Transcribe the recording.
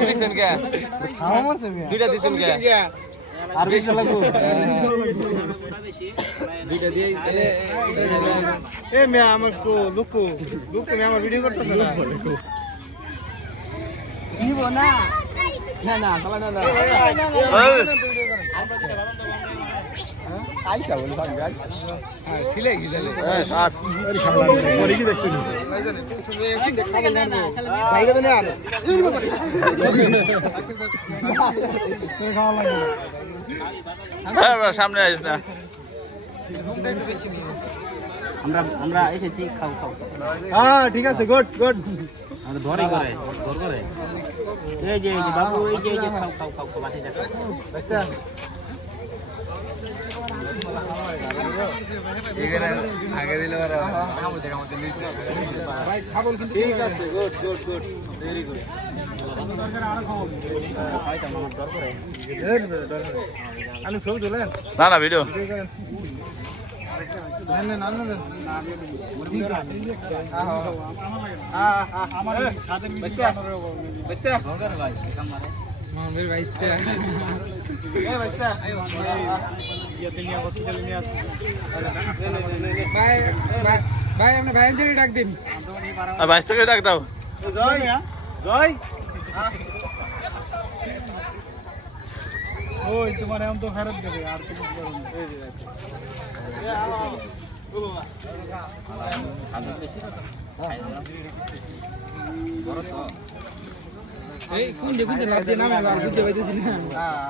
দিছেন কে খাওয়া মারছে মিয়া দুইটা দিছেন কে আর বেশি লাগবো দুইটা দিয়ে এ মিয়া আমার কো লুকু মিয়া আমার ভিডিও করতেছ না নিব না না না খালা না আইসা বল ভাগ গাছ ছিলে কি জানে আর পরে কি দেখছিস জায়গা তো নেই আর খাওয়া লাগে হ্যাঁ সামনে আইস না আমরা এসেছি খাও হ্যাঁ ঠিক আছে গুড আমরা ধরে করে এই যে বাবু এই যে খাও মাঠে যা বাস্তা এখানে আগে দিলে ভাই খাবো কিন্তু ঠিক আছে গুড ভেরি গুড আমি সব দিলেন না না ভিডিও আমার ছাদের ভাই আপনি ভাইয়াঞ্জলি ডাক দিন আর 22 টাকা ডাক দাও জয় ওই তোমার এমন তো ফেরত দেবে আর তো কিছু করো এই কোন রাত দিয়ে নামে আর বুঝতে পাইতেছি না হ্যাঁ